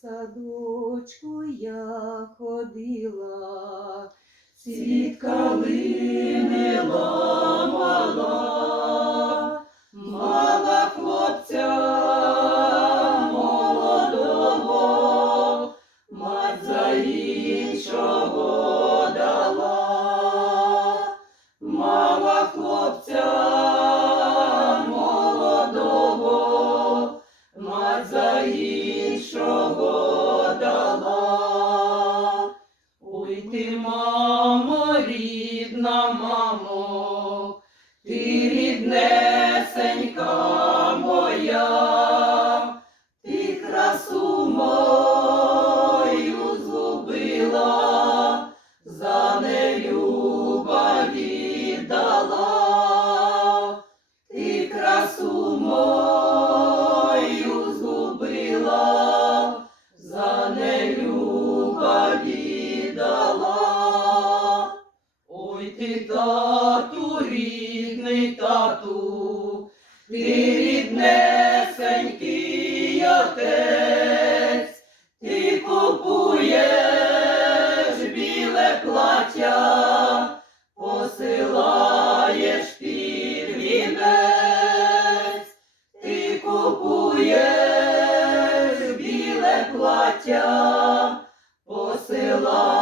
садочку я ходила, Цвіт калини ламала, рідна мамо, ти ріднесенька моя, ти красу мою згубила, за нелюба віддала, ти красу мою ти, тату, рідний тату, ти ріднесенький отець, ти купуєш біле плаття, посилаєш під вінець, ти купуєш біле плаття, посилаєш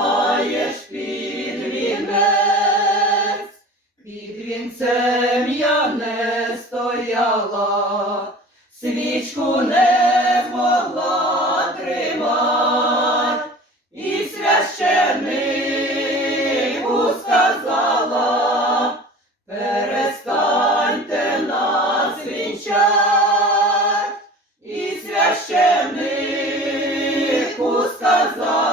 під вінцем я не стояла, свічку не змогла тримать, і священнику сказала, перестаньте нас вінчать, і священнику сказала,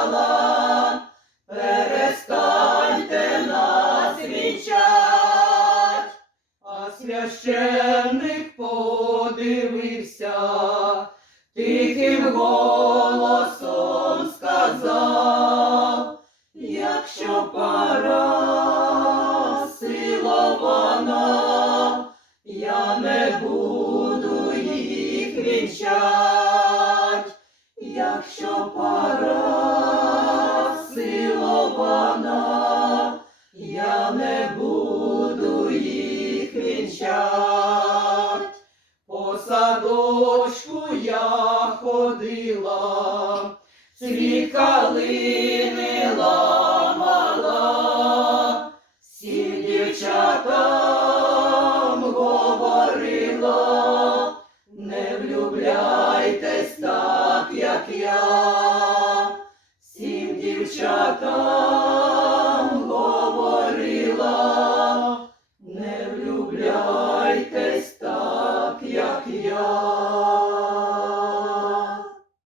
священник подивився, тихим голосом сказав, якщо пара силована, я не буду їх вінчать, якщо пара їх. По садочку я ходила, цвіт калини ламала, всім дівчатам говорила, не влюбляйтесь так, як я, всім дівчатам